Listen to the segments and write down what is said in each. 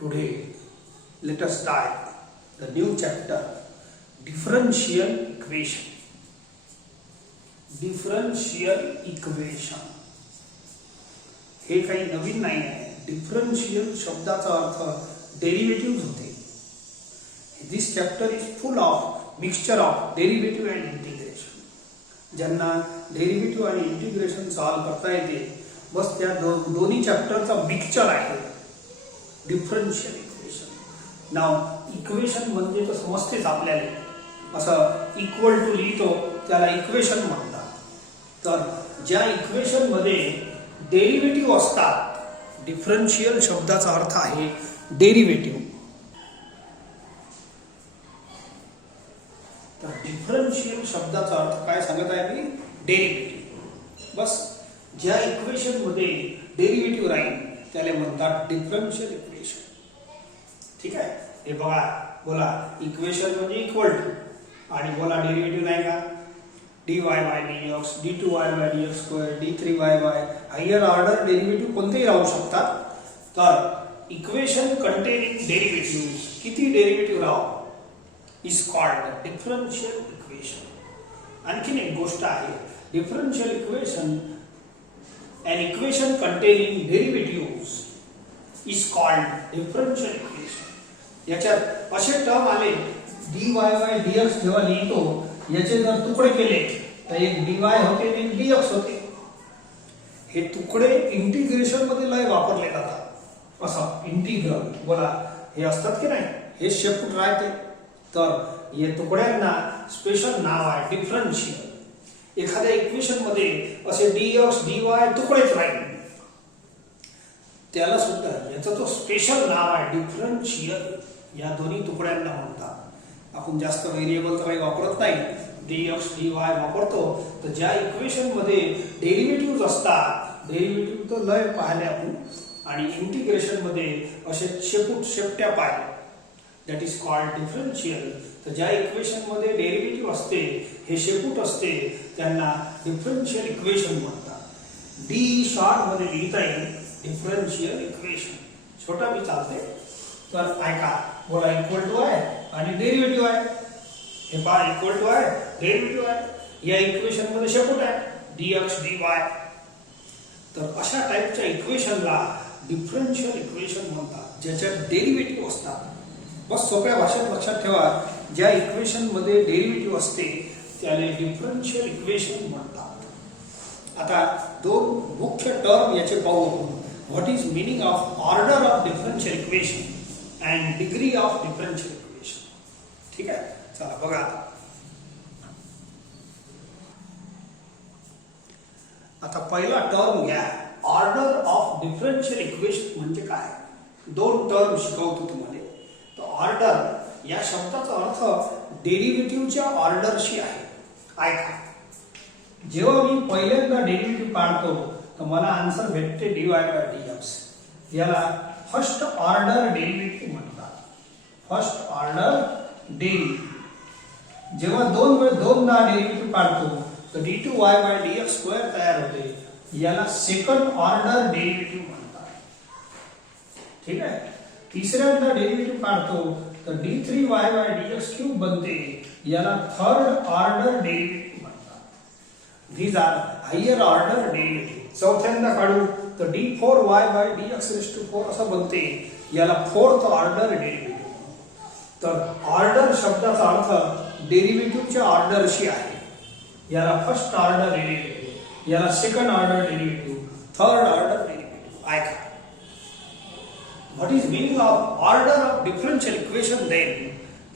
Today, let us start the new chapter, differential equation. Differential equation. हे काही नवीन नाही आहे. डिफरन्शियल शब्दाचा अर्थ डेरिव्हेटिव्ह होते. This chapter is full of mixture of derivative and integration. ज्यांना डेरिव्हेटिव्ह आणि इंटिग्रेशन सॉल्व करता येते, बस त्या दोन्ही चॅप्टरचा मिक्सचर आहे डिफरन्शियल इक्वेशन. नाव इक्वेशन म्हणजे तर समजतेच आपल्याला, असं इक्वल टू लिहितो त्याला इक्वेशन म्हणतात. तर ज्या इक्वेशन मध्ये डेरिव्हेटिव्ह असतात, डिफरन्शियल शब्दाचा अर्थ आहे डेरिव्हेटिव्ह. तर डिफरन्शियल शब्दाचा अर्थ काय सांगत आहे मी? डेरिव्हेटिव्ह. बस ज्या इक्वेशन मध्ये डेरिव्हेटिव्ह राहील त्याला म्हणतात डिफरन्शियल इक्वेशन. ठीक आहे. हे बघा, बोला इक्वेशन म्हणजे इक्वल टू आणि बोला डेरिव्हेटिव्ह नाही का? dy by dx, d2y by dx square, d3y by higher order derivative कोणतेही राहू शकतात. तर इक्वेशन कंटेनिंग डेरिव्हेटिव्ह, किती डेरिव्हेटिव्ह राहू, इज कॉल्ड डिफरन्शियल इक्वेशन. आणखीन एक गोष्ट आहे, differential equation an equation containing derivatives is called differential equation. याच्यात असे टर्म आले dy by dx जेव्हा लिहितो, याचे जर तुकडे केले तर एक dy होते आणि एक dx होते. हे तुकडे इंटिग्रेशन मध्ये लय वापरले जातात. असं इंटिग्रल बोला हे असतात की नाही, हे शेपूट राहते. तर या तुकड्यांना स्पेशल नाव आहे डिफरन्शियल. एखाद्या इक्वेशन मध्ये असे dx dy तुकडेच राहील, त्याला सुद्धा याचा तो स्पेशल नाव आहे डिफरन्शियल. या दोन्ही तुकड्यांना म्हणतात. आपण जास्त व्हेरिएबल तर काही वापरत नाही, dx dy वापरतो. तर ज्या इक्वेशन मध्ये डेरिव्हेटिव्ह असतात, डेरिव्हेटिव्ह तर लय पाहिले आपण, आणि इंटिग्रेशन मध्ये असे शेपट्या पाहिले, दॅट इज कॉल्ड डिफरन्शियल. तर ज्या इक्वेशन मध्ये डेरिव्हेटिव्ह असते, हे शेपूट असते, त्यांना डिफरन्शियल इक्वेशन म्हणतात. डी शॉर्ट मध्ये लिहिता येईल डिफरन्शियल इक्वेशन. छोटा बी चालते. तर ऐका, बोला इक्वल टू आहे आणि डेरिव्हेटिव्ह आहे. हे पहा इक्वल टू आहे, डेरिव्हेटिव्ह आहे. या इक्वेशन मध्ये शेपूट आहे dx dy. तर अशा टाइपच्या इक्वेशनला डिफरन्शियल इक्वेशन म्हणतात, ज्याच्यात डेरिव्हेटिव्ह असतात. बस सोप्या भाषेत लक्षात ठेवा, ज्या इक्वेशन मध्ये डेरिव्हेटिव्ह असते त्याला डिफरन्शियल इक्वेशन म्हणतात. आता दोन मुख्य टर्म याचे पाहू आपण. What is meaning of order of differential equation and degree of differential equation. ठीक आहे, चला बघा. आता पहिला टर्म घ्या, ऑर्डर ऑफ डिफरन्शियल इक्वेशन म्हणजे काय. दोन टर्म शिकवतो तुम्हाला. तर ऑर्डर या शब्दाचा अर्थ डेरिव्हेटिव्हच्या ऑर्डरशी आहे. ऐका, जेव्हा मी पहिल्यांदा डेरिव्हेटिव्ह काढतो तर मला आन्सर भेटते dy by dx. याला फर्स्ट ऑर्डर डेरिव्हेटिव्ह म्हणतात. First order derivative. जेव्हा दोनदा डेरिव्हेटिव्ह काढतो तर d2y by dx स्क्वेअर तयार होते. याला सेकंड ऑर्डर डेरिव्हेटिव्ह म्हणतात. ठीक आहे. तिसऱ्यांदा डेरिव्हेटिव्ह काढतो तर d3y by dx क्यूब बनते. याला थर्ड ऑर्डर डेरिव्हेटिव्ह म्हणतात. these are higher order derivative. चौथ्यांदा काढू तर d4y by dx raised to 4 असं बनते. याला फोर्थ ऑर्डर डेरिव्हेटिव्ह. तर ऑर्डर शब्दाचा अर्थ डेरिव्हेटिव्हच्या ऑर्डरशी आहे. याला फर्स्ट ऑर्डर डेरिव्हेटिव्ह, याला second order derivative, third order derivative. ऐका, what is meaning of order of differential equation? Then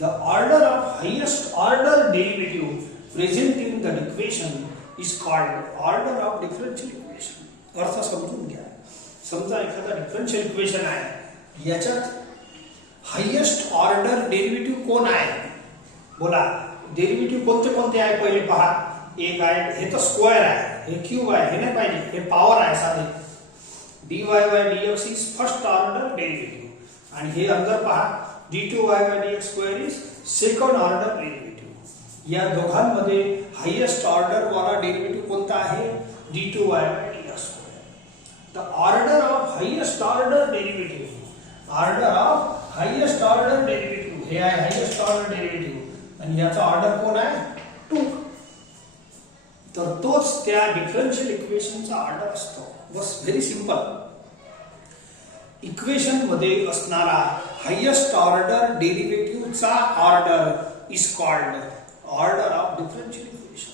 the order of highest order derivative present in the equation is called order of differential equation. अर्थ समजून घ्या. समजा एखादा differential equation आहे, याच्यात highest order derivative कोण आहे? बोला डेरिव्हेटिव्ह कोणते कोणते आहे पहिले पहा. एक आहे, हे तर स्क्वेअर आहे, हे क्यूब आहे, हे नाही पाहिजे, हे पॉवर आहे साधे. dy by dx is first order derivative. आणि हे अंदर पहा, d2y by dx square is second order derivative. या दोघांमध्ये हायेस्ट ऑर्डर वाला डेरिव्हेटिव्ह कोणता आहे? d2y by dx square. The order of highest order derivative order of highest order derivative, हे आहे हायेस्ट ऑर्डर डेरिव्हेटिव्ह आणि याचा ऑर्डर कोण आहे 2. तर तोच त्या डिफरन्शियल इक्वेशनचा ऑर्डर असतो. बस व्हेरी सिंपल. इक्वेशन मध्ये असणारा हायेस्ट ऑर्डर डेरिव्हेटिव्हचा order is called order of differential equation.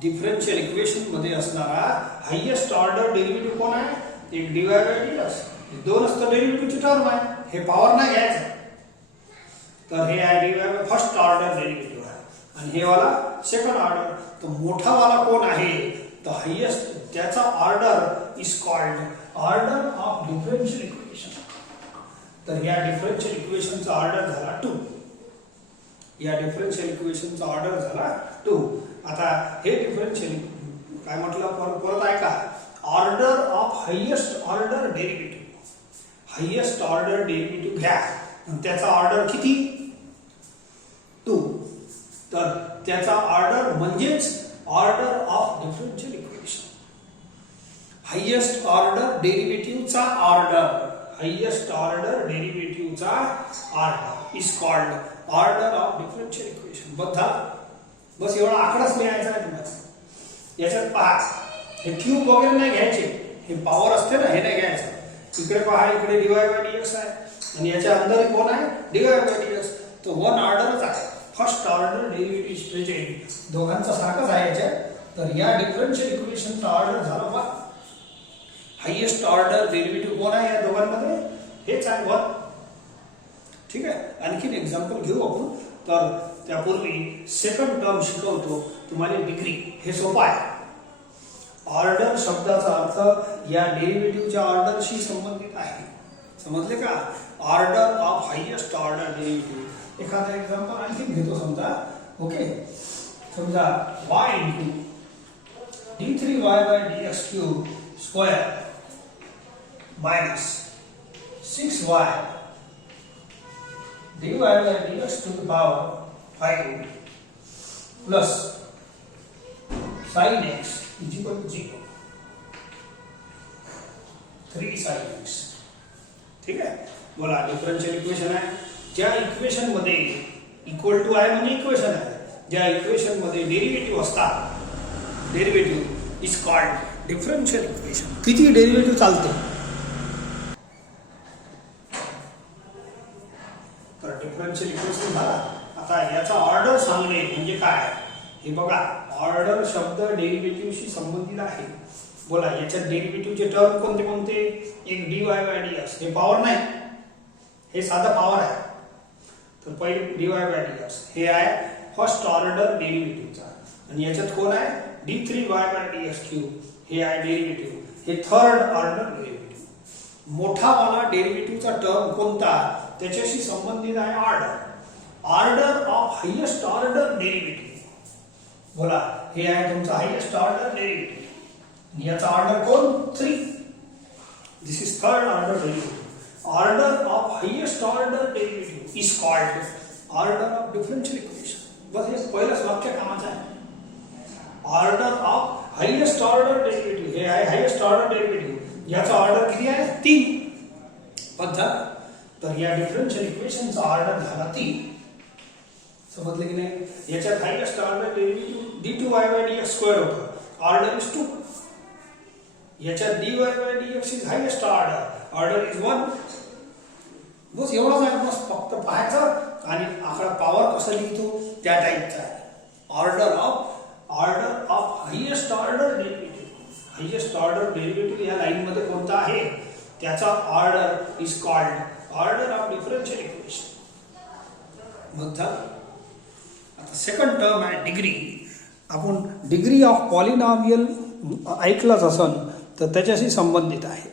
Differential equation मध्ये असणारा हायेस्ट ऑर्डर डेरिव्हेटिव्ह कोण आहे? एक dy बाय dx. दोन असतं डेरिव्हेटिव्हची टर्म आहे, हे पॉवर नाही घ्यायचं. तर हे आहे dy by first order derivative आहे आणि हे वाला सेकंड ऑर्डर. तर मोठा वाला कोण आहे? तर हायेस्ट, त्याचा order is called order of differential equation. तर या डिफरन्शियल इक्वेशनचा ऑर्डर झाला 2. या डिफरन्शियल इक्वेशनचा ऑर्डर झाला 2. आता हे डिफरन्शियल काय म्हटलं परत ऐका. Order of highest order derivative. Highest order derivative घ्या आणि त्याचा ऑर्डर किती? 2. तर त्याचा ऑर्डर म्हणजेच order of differential equation. Highest order डेरिव्हेटिव्हचा ऑर्डर, हायेस्ट ऑर्डर डेरिव्हेटिव्हचा order is called order of differential equation. बस एवढा आकडाच लिहायचा आहे तुम्हाला. याच्यात पहा, हे क्यूब वगैरे नाही घ्यायचे, हे पॉवर असते ना, हे नाही घ्यायचं. इकडे पहा, इकडे dy बाय dx आहे आणि याच्या अंदर कोण आहे? dy by dx. तो वन ऑर्डरच आहे. First order derivative is present. दोघांचा सारखाच आहे याच्यात. तर या डिफरन्शियल इक्वेशनचा ऑर्डर झाला 1. हायेस्ट ऑर्डर डेरिव्हेटिव्ह कोण आहे या दोघांमध्ये? हेच आहे 1. ठीक आहे. आणखीन एक्झाम्पल घेऊ आपण. तर त्यापूर्वी सेकंड टर्म शिकवतो तुम्हाला डिग्री. हे सोपं आहे. ऑर्डर शब्दाचा अर्थ या डेरिव्हेटिव्हच्या ऑर्डरशी संबंधित आहे. समजले का? Order of highest order derivative. एखादा एक्झाम्पल आणखी घेतो समजा. ओके, समजा y into d3y by dx cube square minus 6y dy by dx to the power 5 plus sin x is equal to 0. 3 sin x. ठीक आहे. बोला, डिफरन्शियल इक्वेशन आहे. ज्या इक्वेशन मध्ये इक्वल टू आहे म्हणजे इक्वेशन आहे. ज्या इक्वेशन मध्ये डेरिव्हेटिव्ह असतात, derivative is called differential equation. किती डेरिव्हेटिव्ह चालते? तर डिफरन्शियल इक्वेशन झाला. आता याचा ऑर्डर सांगणे म्हणजे काय? हे बघा, ऑर्डर शब्द डेरिव्हेटिव्हशी संबंधित आहे. बोला, याच्यात डेरिव्हेटिव्हचे टर्म कोणते कोणते? एक dy बाय dx. हे पॉवर नाही, हे साधा पॉवर आहे. तर पहिले dy बाय dx हे आहे फर्स्ट ऑर्डर डेरिव्हेटिव्हचा आणि याच्यात कोण आहे? d3y by dx cube. हे आहे डेरिव्हेटिव्ह. हे थर्ड ऑर्डर डेरिव्हेटिव्ह. मोठा वाला डेरिव्हेटिव्हचा टर्म कोणता? त्याच्याशी संबंधित आहे order. Order of highest order derivative. बोला, हे आहे तुमचा हायेस्ट ऑर्डर डेरिव्हेटिव्ह. याचा ऑर्डर कोण? 3. This is third order derivative. Order of highest order derivative is called order of differential equation. बस हे पहिलंच वाक्य कामाचं आहे. Order of highest order derivative. हे आहे हायेस्ट ऑर्डर डेरिव्हेटिव्ह. याचा ऑर्डर किती आहे? 3. पद्धत. तर या डिफरन्शियल इक्वेशनचा ऑर्डर झाला 3. समजले की नाही? याच्यात highest order derivative d2y by dx square होतं. Order is 2. याच्यात dy by dx is highest order. Order is 1. बस एवढाच आहे. बस फक्त पाहायचं आणि आकडा पॉवर कसं लिहितो त्या टाईपचा आहे. Order of highest order derivative. Highest order derivative या लाईन मध्ये कोणता आहे? त्याचा order is called order of differential equation. मग आता सेकंड टर्म आहे डिग्री. आपण डिग्री ऑफ पॉलिनॉमियल ऐकलंच असन तर त्याच्याशी संबंधित आहे.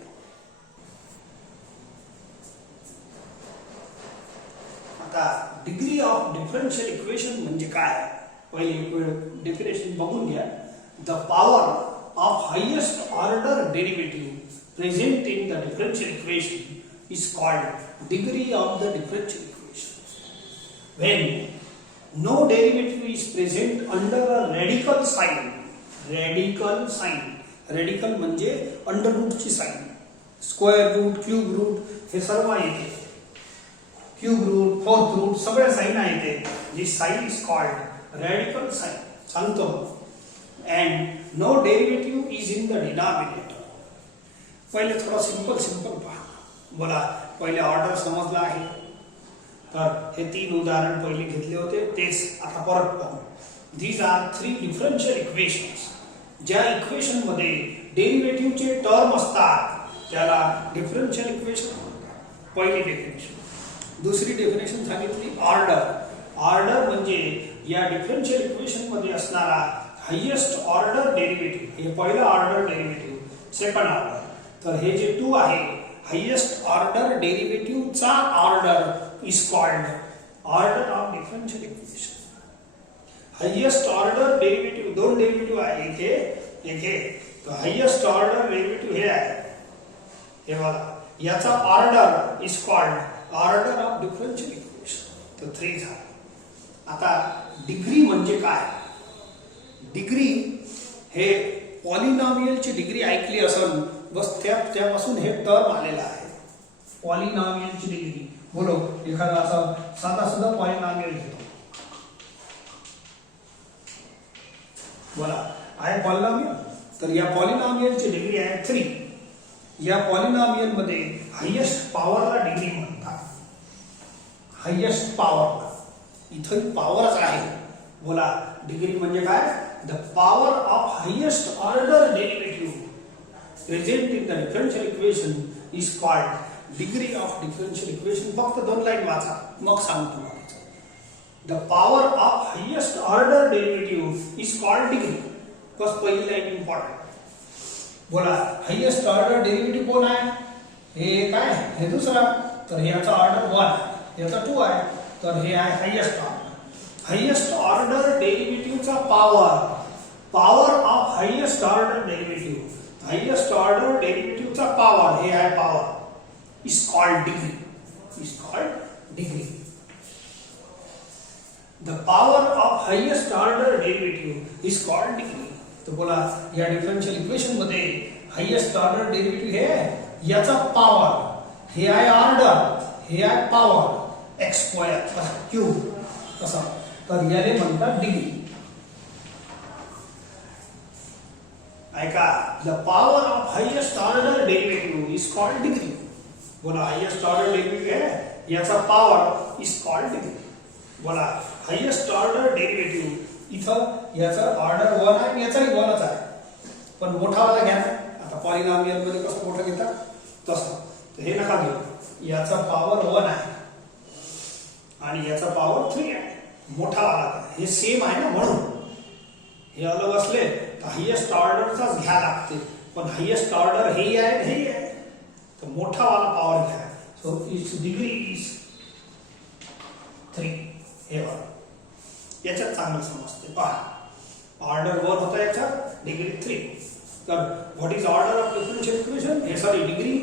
आता डिग्री ऑफ डिफरन्शियल इक्वेशन म्हणजे काय? पहिले डेफिनेशन बघून घ्या. The power of highest order derivative present in the differential equation is called degree of the differential equation. When no derivative is present under a radical sign. Radical sign, radical म्हणजे under रूटची sign. Square root, cube root हे सर्व येते. Cube root, fourth root सगळे sign येते. जी sign is called radical sign. सांगतो. And no derivative is in the denominator. पहिले थोडा सिंपल पहा. बोला, पहिले ऑर्डर समजला आहे. तर हे 3 उदाहरण पहिले घेतले होते तेच आता परत पाहू. These are 3 differential equations. ज्या इक्वेशन मध्ये डेरिव्हेटिव्हचे टर्म असतात त्याला डिफरन्शियल इक्वेशन म्हणतात. पहिली डेफिनेशन. दुसरी डेफिनेशन सांगितली ऑर्डर. ऑर्डर म्हणजे या डिफरन्शियल इक्वेशन मध्ये असणारा हायेस्ट ऑर्डर डेरिव्हेटिव्ह. हे पहिला ऑर्डर डेरिव्हेटिव्ह, सेकंड ऑर्डर. तर हे जे 2 आहे हायेस्ट ऑर्डर डेरिव्हेटिव्हचा order is called order of differential equation. Highest order derivative 2 derivative आहे. एक हे तर हायेस्ट ऑर्डर डेरिव्हेटिव्ह हे आहे. हे बघा, याचा order is called order of differential equation. तर 3 झाले. आता डिग्री म्हणजे काय? डिग्री हे पॉलिनॉमियलची डिग्री ऐकली असेल, बस त्यापासून हे टर्म आलेला आहे. पॉलिनॉमियलची डिग्री. बोलो, एखादा असा साधा सुद्धा पॉलिनॉमियल घेतो. बोला, आहे पॉलिनॉमियल. तर या पॉलिनॉमियलची डिग्री आहे 3. या पॉलिनॉमियल मध्ये हायेस्ट पॉवरला डिग्री म्हणतात. हायेस्ट पॉवरला. इथं पॉवरच आहे. बोला, डिग्री म्हणजे काय? The power of highest order derivative present in the differential equation is called degree of differential equation. फक्त 2 लाईन वाचा, मग सांगतो मला. The power of highest order derivative is called degree. बस पहिली लाईन इम्पॉर्टंट. बोला, हायेस्ट ऑर्डर डेरिव्हेटिव्ह कोण आहे? हे काय? हे दुसरा. तर याचा ऑर्डर 1 आहे, याचा 2 आहे. तर हे आहे हायेस्ट ऑर्डर. हायेस्ट ऑर्डर डेरिव्हेटिव्हचा power of highest order derivative. Highest order डेरिव्हेटिव्हचा पॉवर हे आहे power is called degree. Is called degree. The power of highest order derivative is called degree. तो बोला, या डिफरन्शियल इक्वेशन मध्ये हायेस्ट ऑर्डर डेरिव्हेटिव्ह हे आहे, याचा पॉवर हे आहे ऑर्डर, हे आहे power x square plus cube कसा. तर याले म्हणतात डिग्री. ऐका, the power of highest order derivative is called degree. बोला, हायेस्ट ऑर्डर डेरिव्हेटिव्ह आहे, याचा पॉवर इज कॉल्ड डिग्री. बोला, हायेस्ट ऑर्डर डेरिव्हेटिव्ह इथं याचा ऑर्डर 1 आहे, याचाही 1च आहे. पण मोठा वाला घ्या. आता पॉलिनॉमियल मध्ये कसं मोठं घेतात तसं. तर हे नका घेऊ. याचा पॉवर 1 आहे आणि याचा पॉवर 3 आहे. मोठा वाला हे सेम आहे ना, म्हणून हे अलग असले तर हायेस्ट ऑर्डरचाच घ्या लागते. पण हायेस्ट ऑर्डर हे आहे, हे आहे. तर मोठा वाला पॉवर घ्या. So it's degree is 3. हे बघा, याच्यात चांगलं समजते. पहा, ऑर्डर 1 होता, याच्यात डिग्री 3. तर what is order of differential equation? हे sorry, degree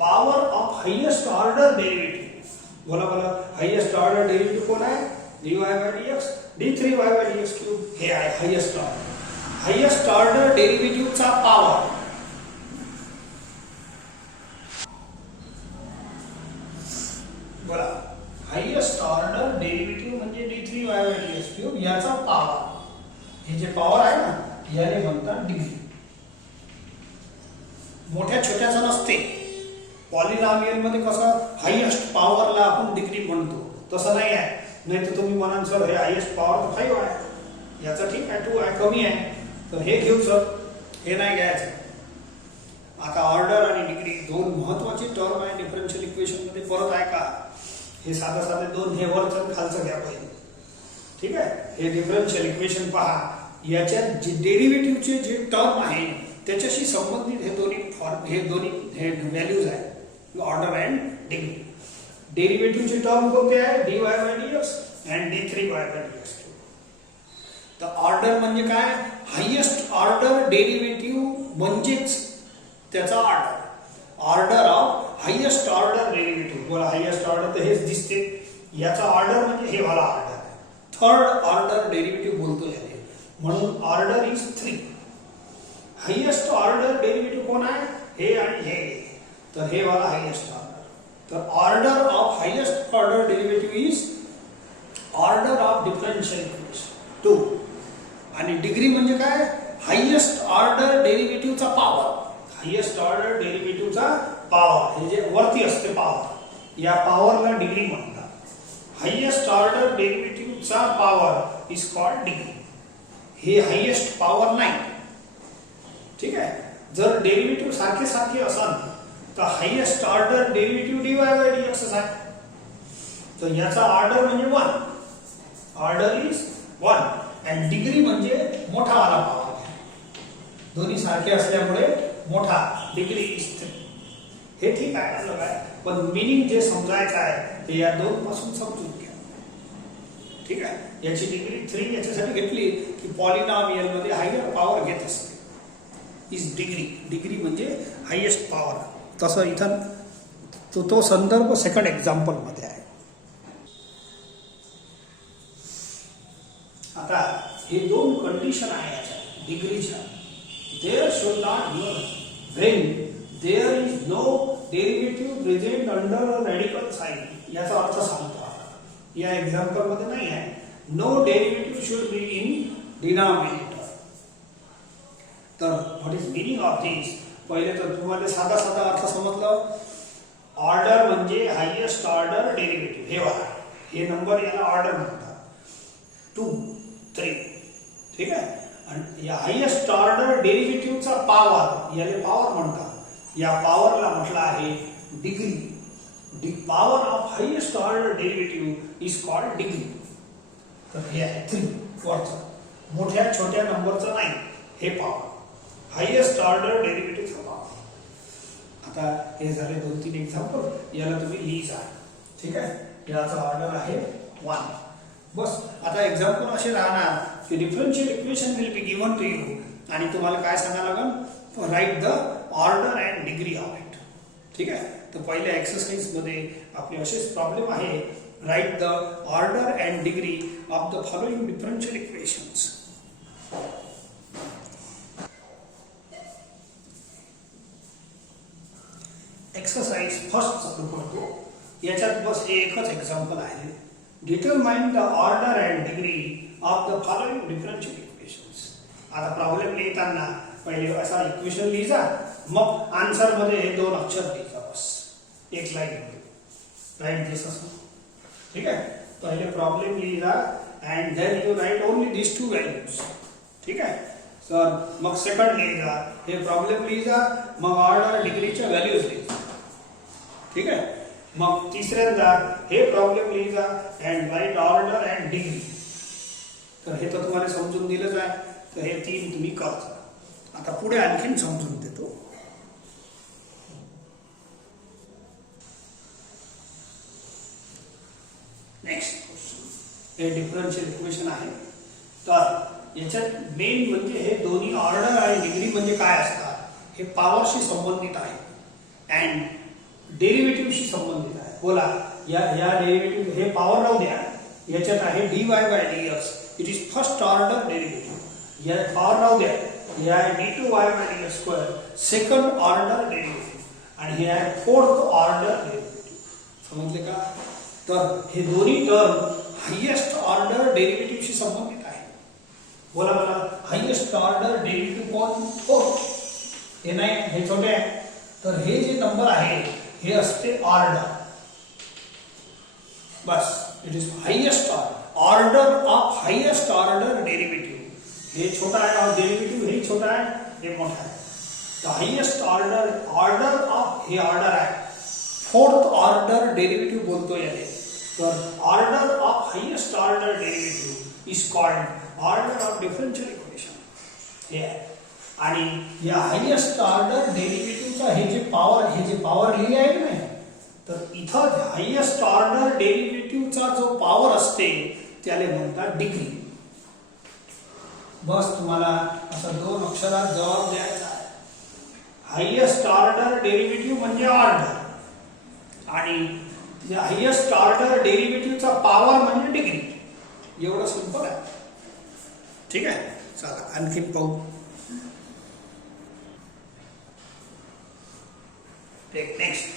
power of highest order derivative. बोला, हायेस्ट ऑर्डर डेरिव्हेटिव्ह कोण आहे? dy by dx, d3y by dx cube. हे आहे हायेस्ट ऑर्डर. हायेस्ट ऑर्डर डेरिव्हेटिव्हचा पॉवर. बोला, हायेस्ट ऑर्डर डेरिव्हेटिव्ह म्हणजे d3y by dx cube, याचा पॉवर. हे जे पॉवर आहे ना, याने म्हणतात डिग्री. मोठ्या छोट्याचा नसते. पॉलिनॉमियल मध्ये कसं हायेस्ट पॉवरला आपण डिग्री म्हणतो, तसं नाही आहे. नाही तर तुम्ही म्हणाल सर हे हायेस्ट पॉवर 5 आहे, याचा ठीक आहे 2 आहे, कमी आहे, तर हे घेऊ सर. हे नाही घ्यायचं. आता ऑर्डर आणि डिग्री 2 महत्वाचे टर्म आहे डिफरन्शियल इक्वेशन मध्ये. परत आहे का? हे साधे 2 हे वरचं खालचं घ्या पहिले. ठीक आहे. हे डिफरन्शियल इक्वेशन पहा, याच्यात जे डेरिव्हेटिव्हचे जे टर्म आहे त्याच्याशी संबंधित हे दोन्ही व्हॅल्यूज आहेत, ऑर्डर अँड डिग्री. डेरिव्हेटिव्हचे टर्म कोणते आहे? dy by dx and d3y by dx. तर ऑर्डर म्हणजे काय? हायेस्ट ऑर्डर डेरिव्हेटिव्ह म्हणजेच त्याचा order. Order of highest order derivative. बोला, हायेस्ट ऑर्डर तर हेच दिसते. याचा ऑर्डर म्हणजे हे वाला ऑर्डर आहे. थर्ड ऑर्डर डेरिव्हेटिव्ह बोलतो याने, म्हणून order is 3. Highest order derivative कोण आहे? हे आणि हे. तर हे वाला हायेस्ट ऑर्डर. तर order of highest order derivative is order of differential equation 2. आणि डिग्री म्हणजे काय? हायेस्ट ऑर्डर डेरिव्हेटिव्हचा पॉवर. हायेस्ट ऑर्डर डेरिव्हेटिव्हचा पॉवर, हे जे वरती असते पॉवर, या पॉवरला डिग्री म्हणतात. हायेस्ट ऑर्डर डेरिव्हेटिव्हचा पॉवर इज कॉल्ड डिग्री. हे हायेस्ट पॉवर नाही. ठीक आहे. जर डेरिव्हेटिव्ह सारखे सारखे असेल तर highest order derivative dy by dx आहे. तर याचा ऑर्डर म्हणजे 1. ऑर्डर इज 1 अँड डिग्री म्हणजे मोठा वाला पॉवर. दोन्ही सारखे असल्यामुळे मोठा, डिग्री इज 3. हे ठीक आहे असं काय, पण मिनिंग जे समजायचं आहे ते या दोन पासून समजून घ्या. ठीक आहे. याची डिग्री 3 याच्यासाठी घेतली की पॉलिनॉमियल मध्ये हायर पॉवर घेत असते. Is degree. डिग्री म्हणजे हायेस्ट पॉवर. तसं इथं तो संदर्भ सेकंड एक्झाम्पल मध्ये आहे. आता हे दोन कंडिशन आहे याच्या डिग्रीच्या. There should not be when there is no derivative present under radical sign. याचा अर्थ सांगतो आता. या एक्झाम्पल मध्ये नाही आहे. No derivative should be in denominator. तर what is meaning of this? पहिले तर तुम्हाला साधा साधा अर्थ समजलं. ऑर्डर म्हणजे हायेस्ट ऑर्डर डेरिव्हेटिव्ह. हे वाला, हे नंबर याला ऑर्डर म्हणतात. 2, 3. ठीक आहे. आणि या हायेस्ट ऑर्डर डेरिव्हेटिव्हचा पॉवर, याला पॉवर म्हणतात. या पॉवरला म्हटलं आहे degree. Power of highest order derivative is called degree. तर हे आहे 3 वरचं, मोठ्या छोट्या नंबरचं नाही. हे पॉवर हायेस्ट ऑर्डर डेरिव्हेटिव्हचा पॉवर. आता हे झाले 2-3 एक्झाम्पल. याला तुम्ही लिहिजा. ठीक आहे. याचा ऑर्डर आहे 1. बस. आता एक्झाम्पल असे राहणार की differential equation will be given to you आणि तुम्हाला काय सांगायला लागेल? Write the order and degree of it. ठीक आहे. तर पहिल्या एक्सरसाइज मध्ये आपले असेच प्रॉब्लेम आहे. Right the order and degree of the following differential equations. Exercise first चालू करतो. याच्यात बस हे एकच एक्झाम्पल आहे. Determine the order and degree of the following differential equations. आता प्रॉब्लेम लिहिताना पहिले असा इक्वेशन लिहिजा, मग आन्सर मध्ये हे 2 अक्षर लिहिजा. बस एक लाईन मध्ये राईट दिस असं. ठीक आहे. पहिले प्रॉब्लेम लिहिजा and then you write only this 2 values. ठीक आहे. सर मग सेकंड लिहिजा, हे प्रॉब्लेम लिहिजा, मग ऑर्डर डिग्रीच्या व्हॅल्यूज लिहिजा. ठीक आहे. मग तिसऱ्यांदा हे प्रॉब्लेम लिहिजा and write order and degree. तर हे तर तुम्हाला समजून दिलंच आहे. तर हे 3 तुम्ही करता. आता पुढे आणखीन समजून देतो. Next question. हे डिफरन्शियल इक्वेशन आहे. तर याच्यात मेन म्हणजे हे दोन्ही ऑर्डर आणि डिग्री म्हणजे काय असतात? हे पॉवरशी संबंधित आहे अँड डेरिव्हेटिव्हशी संबंधित आहे. बोला, या डेरिव्हेटिव्ह हे पॉवर राहू द्या. याच्यात आहे dy by dx. It is first order derivative. या पॉवर राहू द्या. हे आहे d2y by dx square, second order derivative. आणि हे आहे फोर्थ ऑर्डर डेरिव्हेटिव्ह. समजले का? तर हे दोन्ही टर्म हायेस्ट ऑर्डर डेरिव्हेटिव्हशी संबंधित आहे. बोला मला, हायेस्ट ऑर्डर डेरिव्हेटिव्ह कोण? फोर्थ. हे नाही, हे छोटे आहे. तर हे जे नंबर आहे हे असते order. Bus. It is highest order of highest order derivative. हे छोटा आहे डेरिव्हेटिव्ह, हे छोटा आहे, हे मोठा आहे. तर हायेस्ट ऑर्डर ऑफ, हे ऑर्डर आहे. फोर्थ ऑर्डर डेरिव्हेटिव्ह बोलतो याने. तर order of highest order derivative is called order of differential equation. हे आहे. आणि या हायेस्ट ऑर्डर डेरिव्हेटिव्हचा हे जे पॉवर लिहिले आहे नाही, तर इथं हायेस्ट ऑर्डर डेरिव्हेटिव्हचा जो पॉवर असते त्याला म्हणतात डिग्री. बस तुम्हाला असं 2 अक्षरात जवाब द्यायचा आहे. हायेस्ट ऑर्डर डेरिव्हेटिव्ह म्हणजे ऑर्डर आणि हायेस्ट ऑर्डर डेरिव्हेटिव्हचा पॉवर म्हणजे डिग्री. एवढं सिंपल आहे. ठीक आहे. चला आणखीन पाहू. Next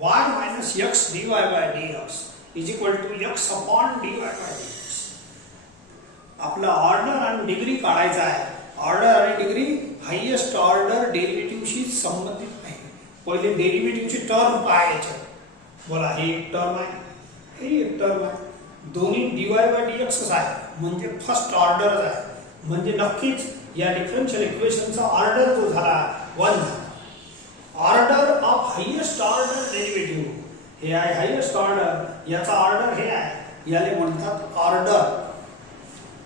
y minus x dy by dx is equal to x upon dy by dx. आपला ऑर्डर आणि डिग्री काढायचा आहे. ऑर्डर आणि डिग्री हायेस्ट ऑर्डर डेरिव्हेटिव्हशी संबंधित आहे. पहिले डेरिव्हेटिव्हची टर्म पाहायची. बोला हे एक टर्म आहे, हे एक टर्म आहे. दोन्ही dy बाय dx कसं आहे म्हणजे फर्स्ट ऑर्डर आहे. म्हणजे नक्कीच या डिफरन्शियल इक्वेशनचा ऑर्डर जो झाला 1 झाला. Order of highest order derivative हे आहे हायेस्ट ऑर्डर. याचा ऑर्डर हे आहे, याले म्हणतात ऑर्डर.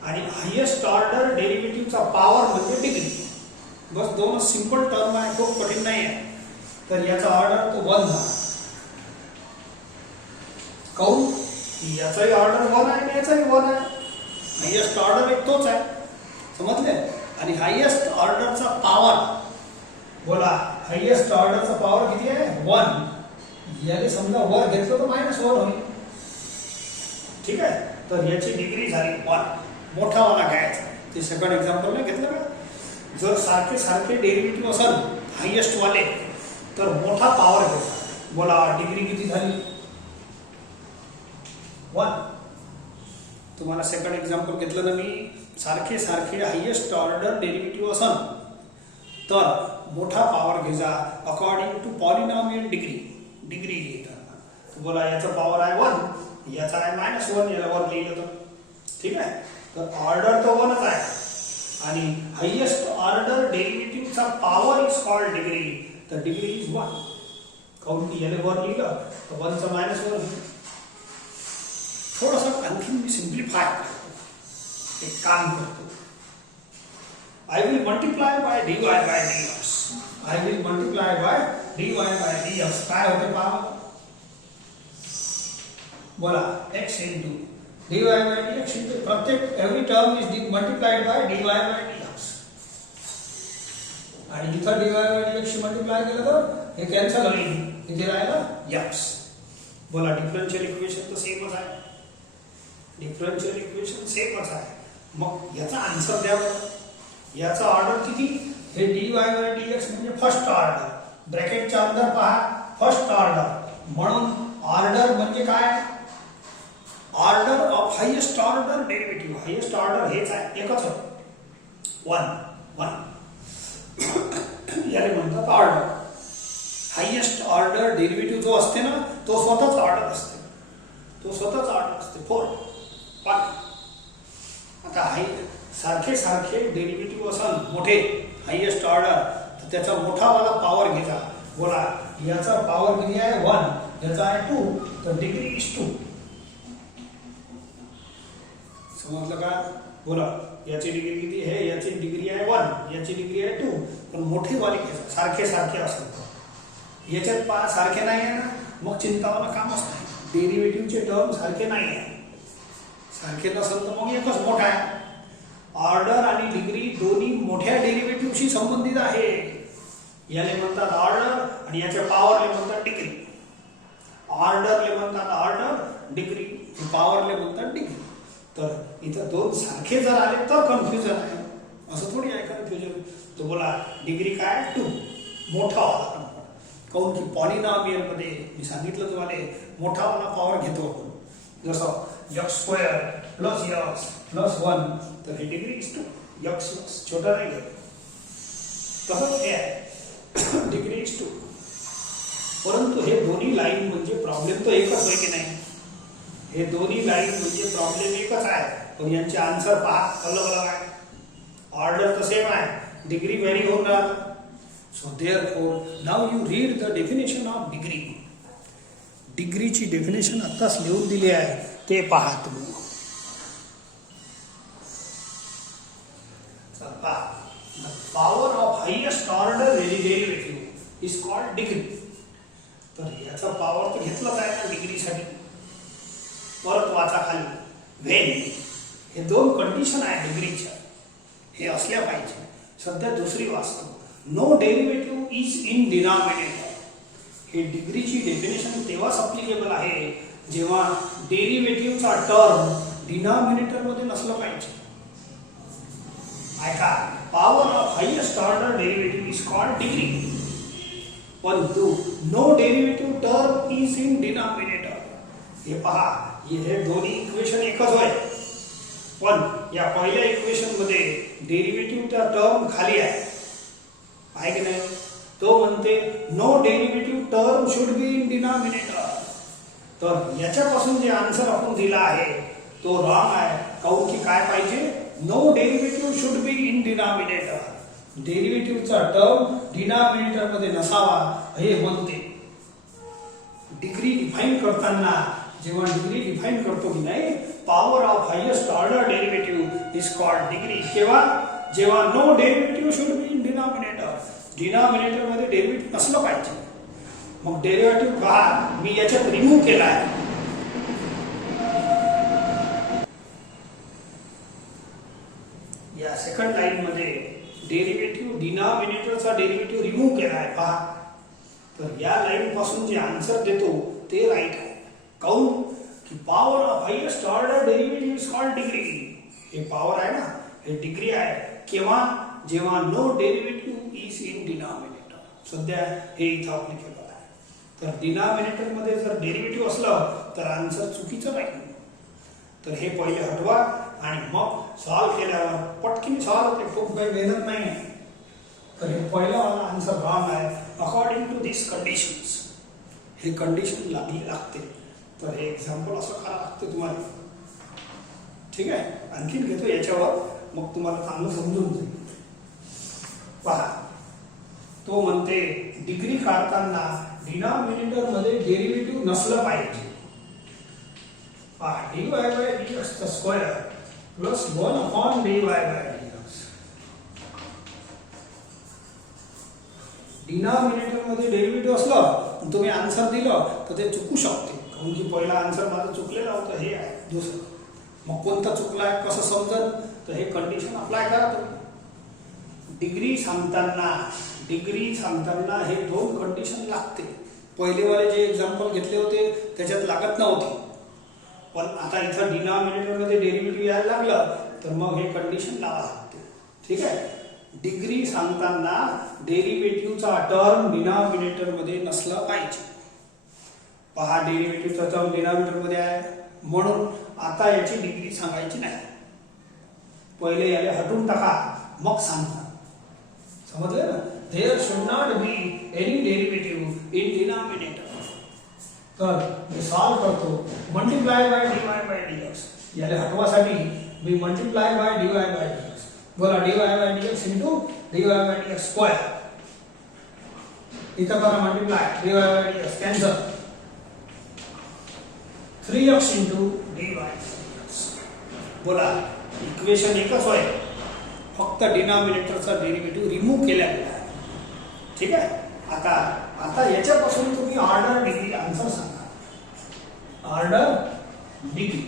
आणि हायेस्ट ऑर्डर डेरिव्हेटिव्हचा पॉवर म्हणजे डिग्री. बस दोन सिंपल टर्म आहे, खूप कठीण नाही आहे. तर याचा ऑर्डर तो 1 झाला. काऊन याचाही ऑर्डर 1 आहे आणि याचाही 1 आहे. हायेस्ट ऑर्डर एक तोच आहे, समजले. आणि हायेस्ट ऑर्डरचा पॉवर, बोला हायेस्ट ऑर्डरचा पॉवर किती आहे 1. याने समजा वर घेतलं तर -1 होईल. ठीक आहे. तर याची डिग्री झाली 1. मोठा वाला घ्यायचा. ते सेकंड एक्झाम्पल नाही घेतलं का. जर सारखे सारखे डेरिव्हेटिव्ह असेल हायेस्ट वाले तर मोठा पॉवर घ्यायचा. बोला डिग्री किती झाली 1. तुम्हाला सेकंड एक्झाम्पल घेतलं ना मी. सारखे सारखे हायेस्ट ऑर्डर डेरिव्हेटिव्ह असेल तर मोठा पॉवर घ्यायचा according to polynomial degree. Degree घेतात. बोला याचा पॉवर आहे 1, याचा आहे -1. याला वर लिहिलं तर ठीक आहे. तर ऑर्डर तो 1च आहे आणि हायेस्ट ऑर्डर डेरिव्हेटिव्हचा पॉवर इज कॉल्ड डिग्री. तर डिग्री इज 1. काऊन की याला वर लिहिलं तर 1 चा -1 होईल. थोडंसं आणखी मी सिम्प्लिफाय करतो, एक काम करतो. I will multiply by dy by dx. I will multiply by dy by dx. काय होते पहा. बोला x into dy by dx into प्रत्येक every term is multiplied by dy by dx. आणि इथं dy by dx she multiply केलं तर हे कॅन्सल होईल. इथे राहिला x. बोला डिफरन्शियल इक्वेशन तर सेमच आहे. डिफरन्शियल इक्वेशन सेमच आहे. मग याचा आन्सर द्या. याचा ऑर्डर किती. हे dy by dx म्हणजे फर्स्ट ऑर्डर. ब्रॅकेटच्या अंदर पहा फर्स्ट ऑर्डर. म्हणून ऑर्डर म्हणजे काय. Order of highest order derivative. Highest order हेच आहे, एकच आहे 1. याला म्हणतात ऑर्डर. हायेस्ट ऑर्डर डेरिव्हेटिव्ह जो असते ना तो स्वतःच ऑर्डर असते. तो स्वतःच ऑर्डर असते 4. आता सारखे सारखे डेरिव्हेटिव्ह असेल मोठे हायेस्ट ऑर्डर तर त्याचा मोठा वाला पॉवर घ्यायचा. बोला याचा पॉवर किती आहे 1, याचा आहे 2. तर डिग्री इज 2. समजलं का. बोला याची डिग्री किती आहे. याची डिग्री आहे 1, याची डिग्री आहे 2. पण मोठे वाले घ्यायचा सारखे सारखे असेल. याच्यात पहा सारखे नाही आहे ना मग चिंतावाला कामच नाही. डेरिव्हेटिव्हचे टर्म सारखे नाही आहे. सारखे नसेल तर मग एकच मोठा आहे. ऑर्डर आणि डिग्री दोन्ही मोठ्या डेरिव्हेटिव्हशी संबंधित आहे. याले म्हणतात ऑर्डर आणि याच्या पॉवरले म्हणतात डिग्री. ऑर्डरले म्हणतात ऑर्डर, डिग्री पॉवरले म्हणतात डिग्री. तर इथं दोन सारखे जर आले तर कन्फ्युजन आहे. असं थोडी आहे कन्फ्युजन. तर बोला डिग्री काय 2. मोठा वाला. काऊन की पॉलिनॉमियल मध्ये मी सांगितलं तुम्हाला मोठा वाला पॉवर घेतो आपण. जसं x² + x + 1 तर ही डिग्री इज 2. x छोटा नाही आहे. तसंच हे आहे डिग्री इज 2. परंतु हे दोन्ही लाईन म्हणजे प्रॉब्लेम तो एकच आहे की नाही. हे दोन्ही लाईन म्हणजे प्रॉब्लेम एकच आहे पण यांचे आन्सर पहा अलग अलग आहे. ऑर्डर तर सेम आहे, डिग्री व्हेरी होऊन राहिलं. So therefore now you read the definition of degree. डिग्रीची definition आत्ताच लिहून दिली आहे ते पहा तुम्ही. The power of highest order derivative is called degree. तर याचा पॉवर तर घेतलाच आहे ना डिग्रीसाठी. परत वाचा खाली व्हेन. हे दोन कंडिशन आहे डिग्रीच्या, हे असल्या पाहिजे. सध्या दुसरी वाचतो. No derivative is in denominator. हे डिग्रीची डेफिनेशन तेव्हाच अप्लिकेबल आहे जेव्हा डेरिव्हेटिव्हचा टर्म डिनॉमिनेटर मध्ये नसलं पाहिजे. ऐका, power of highest order derivative is called degree. परंतु no derivative term is in denominator. हे पहा, हे दोन्ही इक्वेशन एकच आहे, पण या पहिल्या इक्वेशन मध्ये डेरिव्हेटिव्हचा टर्म खाली आहे की नाही. तो म्हणते no derivative term should be in denominator. तर याच्यापासून जे आन्सर आपण दिला आहे तो रॉंग आहे. काऊन की काय पाहिजे, no derivative should be in denominator. डेरिव्हेटिव्हचा टर्म डिनॉमिनेटर मध्ये नसावा हे म्हणते. डिग्री डिफाइन करताना जेव्हा डिग्री डिफाइन करतो की नाही, power of highest order derivative is called degree. जेव्हा no derivative should be in denominator. Denominator मध्ये डेरिव्हेटिव्ह नसलं पाहिजे. मग डेरिव्हेटिव्ह पहा, मी याच्यात रिमूव्ह केला आहे. या सेकंड लाईन मध्ये डेरिव्हेटिव्ह डिनॉमिनेटरचा डेरिव्हेटिव्ह रिमूव्ह केला आहे पहा. तर या लाईन पासून जे आन्सर देतो ते राईट आहे. काऊन की power of highest order derivative is called degree. हे पॉवर आहे ना, हे डिग्री आहे. केव्हा, जेव्हा no derivative is in denominator. सध्या हे इथं अप्लिकेबल आहे. तर डिनॉमिनेटर मध्ये जर डेरिव्हेटिव्ह असलं तर आन्सर चुकीचं नाही. तर हे पहिले हटवा आणि मग सॉल्व केल्यावर पटकन सॉल्व होते, खूप काही मेहनत नाही. तर हे पहिला वाला आन्सर रॉंग आहे. अकॉर्डिंग टू दिस कंडिशन्स, हे कंडिशन लागते. तर हे एक्झाम्पल असं करावं लागते तुम्हाला. ठीक आहे, आणखीन घेतो याच्यावर, मग तुम्हाला चांगलं समजून जाईल. पहा, तो म्हणते डिग्री काढताना डिनॉमिनेटर मध्ये डेरिव्हेटिव्ह नसलं पाहिजे. dy by dx चा square plus 1 upon dy by dx. Denominator मध्ये डेरिव्हेटिव्ह असलं तुम्ही आन्सर दिलं तर ते चुकू शकते. कारण की पहिला आन्सर माझं चुकलेला होतं, हे आहे दुसरं. मग कोणता चुकला आहे कसं समजल, तर हे कंडिशन अप्लाय करा तुम्ही. डिग्री सांगताना हे दोन कंडिशन लागते. पहिले वाले जे एक्झाम्पल घेतले होते त्याच्यात लागत नव्हते, पण आता इथं डिनॉमिनेटर मध्ये डेरिव्हेटिव्ह यायला लागलं तर मग हे कंडिशन लावा लागते. ठीक आहे, डिग्री सांगताना डेरिव्हेटिव्हचा टर्म डिनॉमिनेटर मध्ये नसला पाहिजे. पहा, डेरिव्हेटिव्हचा टर्म डिनॉमिनेटर मध्ये आहे म्हणून आता याची डिग्री सांगायची नाही. पहिले याला हटून टाका मग सांगा. समजलं ना. There should not be any derivative in denominator. तर मी सॉल्व करतो. Multiply by dy by dx. याला हटवासाठी मी multiply by dy by dx. बोला dy by dx into dy by dx square. इथं करा multiply dy by dx cancel. 3x into dy by dx. बोला, इक्वेशन एकच आहे, फक्त डिनॉमिनेटरचा डेरिव्हेटिव्ह रिमूव्ह केला गेला आहे. ठीक आहे, आता याच्यापासून तुम्ही ऑर्डर डिग्री आन्सर सांगा. Order degree.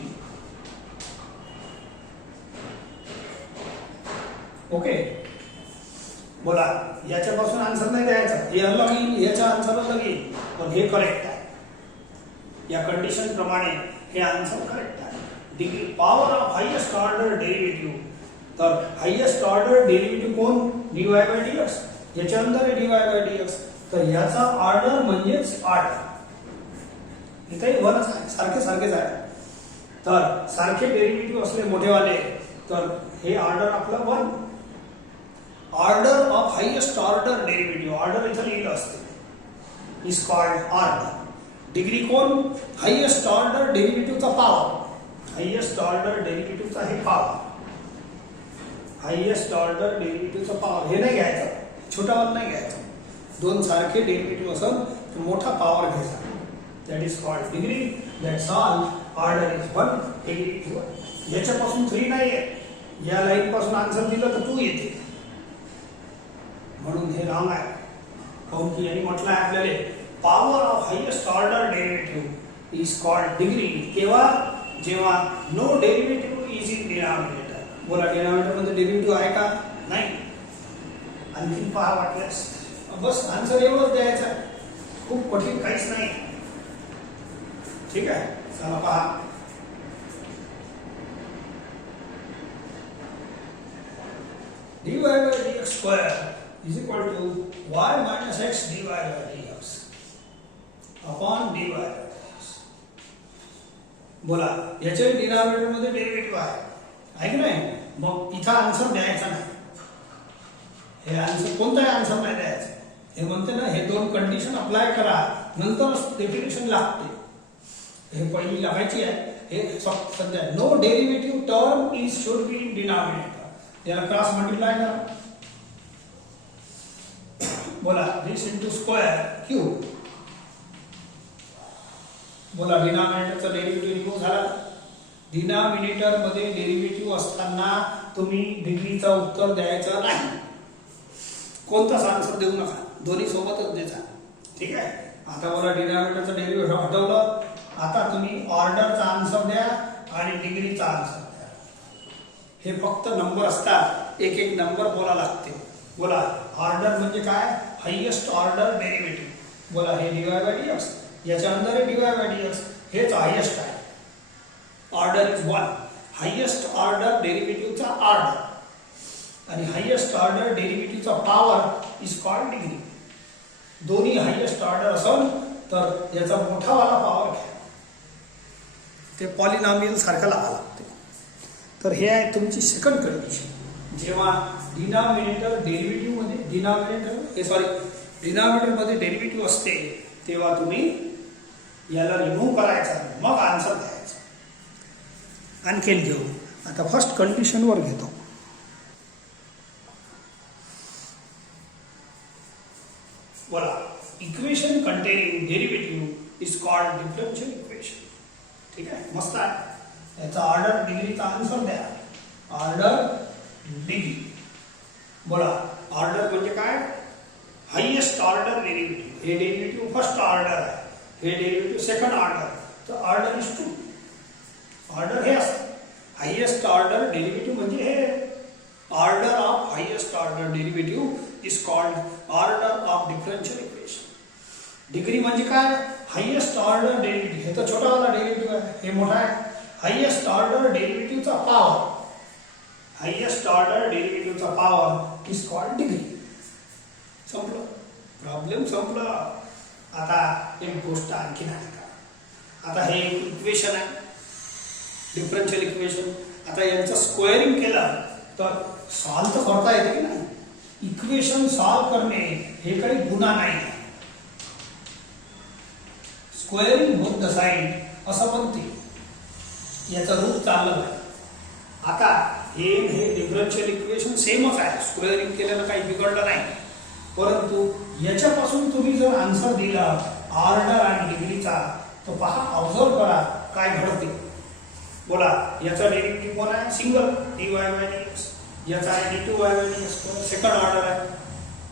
ओके, बोला, याच्यापासून आन्सर नाही द्यायचा. हे अलग येईल, याच्या आन्सर अलग येईल, पण हे करेक्ट आहे. या कंडिशन प्रमाणे हे आन्सर करेक्ट आहे. Degree power of highest order derivative. तर हायेस्ट ऑर्डर डेरिव्हेटिव्ह कोण, dy by dx. याच्या अंदर आहे dy by dx. तर याचा ऑर्डर म्हणजेच ऑर्डर. इथे वरच आहे, सारखेच आहे. तर सारखे डेरिव्हेटिव्ह असले मोठेवाले तर हे ऑर्डर आपलं 1. Order of highest order derivative, order इथं लिहिलं असते, इज कॉल्ड ऑर्डर. डिग्री कोण, हायेस्ट ऑर्डर डेरिव्हेटिव्हचा पॉवर. हायेस्ट ऑर्डर डेरिव्हेटिव्हचा हे पॉवर. हायेस्ट ऑर्डर डेरिव्हेटिव्हचा पॉवर हे नाही घ्यायचं, छोटा वाला नाही घ्यायचा. दोन सारखे डेरिव्हेटिव्ह असेल तर मोठा पॉवर घ्यायचा. That is called degree. That's all. Order is 1, degree is 1. याच्यापासून 3 नाही आहे. या लाईन पासून आन्सर दिलं तर 2 येते, म्हणून हे रॉंग आहे. काऊन की यांनी म्हटलं आहे आपल्याला power of highest order derivative is called degree. केव्हा, जेव्हा no derivative is in denominator. बोला, डिनॉमिनेटर मध्ये डेरिव्हेटिव्ह आहे का, नाही. आणखी पहा वाटल्यास. बस आन्सर एवढंच द्यायचं आहे, खूप कठीण काहीच नाही. ठीक आहे, चला पहा. dy by dx square is equal to y minus x dy by dx. Upon dy by dx. बोला याच्या डिनॉमिनेटर मध्ये डेरिव्हेटिव्ह आहे की नाही. मग इथं आन्सर द्यायचा नाही. हे आन्सर कोणताही आन्सर नाही द्यायचं. हे म्हणते ना हे दोन कंडिशन अप्लाय करा नंतर डेफिनेशन लागते. हे पहिली लागायची आहे. हे सध्या no derivative term is should be in denominator. याला क्रॉस मल्टिप्लाय करा. बोला दिस इंटू स्क्वेअर क्यूब. बोला डिनॉमिनेटरचा डेरिव्हेटिव्ह रिमूव्ह झाला. डिनॉमिनेटर मध्ये डेरिव्हेटिव्ह असताना तुम्ही डिग्रीचा उत्तर द्यायचा नाही. कोणताच आन्सर देऊ नका. दोन्ही सोबतच द्यायचा. ठीक आहे. आता बोला डिनॉमिनेटरचा डेरिव्हेटिव्ह हटवलं. आता तुम्ही ऑर्डरचा आन्सर द्या आणि डिग्रीचा आन्सर द्या. हे फक्त नंबर असतात. एक एक नंबर बोला लागते. बोला ऑर्डर म्हणजे काय. Highest order derivative. बोला हे dy बाय dx. याच्या अंदर आहे dy बाय dx. हेच हायेस्ट आहे. Order is 1. हायेस्ट ऑर्डर डेरिव्हेटिव्हचा ऑर्डर आणि हायेस्ट ऑर्डर डेरिव्हेटिव्हचा पॉवर इज कॉल्ड डिग्री. दोन्ही हायेस्ट ऑर्डर असेल तर याचा मोठा वाला पॉवर घ्या. ते पॉलिनॉमियल सारखं लावा लागते. तर हे आहे तुमची सेकंड कंडिशन. जेव्हा डिनॉमिनेटर डेरिव्हेटिव्ह मध्ये डिनॉमिनेटर मध्ये डेरिव्हेटिव्ह असते तेव्हा तुम्ही याला रिमूव्ह करायचा मग आन्सर द्यायचा. आणखीन घेऊ. आता फर्स्ट कंडिशन वर घेतो. बोला equation containing derivative is called differential equation. ठीक आहे. मस्त आहे. याचा ऑर्डर डिग्रीचा आन्सर द्या. Order degree. बोला ऑर्डर म्हणजे काय. Highest order derivative. हे डेरिव्हेटिव्ह फर्स्ट ऑर्डर आहे. हे डेरिव्हेटिव्ह सेकंड ऑर्डर. तर ऑर्डर इज 2. ऑर्डर हे असतं. हायेस्ट ऑर्डर डेरिव्हेटिव्ह म्हणजे हे order of highest order derivative is called order of differential equation. Degree म्हणजे काय. Highest order derivative. हे तर छोटा वाला डेरिव्हेटिव्ह आहे. हे मोठा आहे. हायेस्ट ऑर्डर डेरिव्हेटिव्हचा पॉवर. हायेस्ट ऑर्डर डेरिव्हेटिव्हचा पॉवर इज कॉल्ड डिग्री. संपलं. प्रॉब्लेम संपलं. आता एक गोष्ट आणखी आहे का. आता हे इक्वेशन आहे डिफरन्शियल इक्वेशन. आता यांचं स्क्वेअरिंग केलं तर सॉल्व तर करता येते की नाही. इक्वेशन सॉल्व करणे हे काही गुन्हा नाही. स्क्वेअरिंग बोथ द साइड असं म्हणते. याचा रूप चाललं नाही. आता हे डिफरन्शियल इक्वेशन सेमच आहे. स्क्वेअरिंग केल्यानं काही बिघडलं नाही. परंतु याच्यापासून तुम्ही जर आन्सर दिला ऑर्डर आणि डिग्रीचा तर पहा ऑब्झर्व करा काय घडते. बोला याचा डेरिव्हेटिव्ह कोण आहे. Single dy by dx. याचा आहे dy by dx. Second order आहे.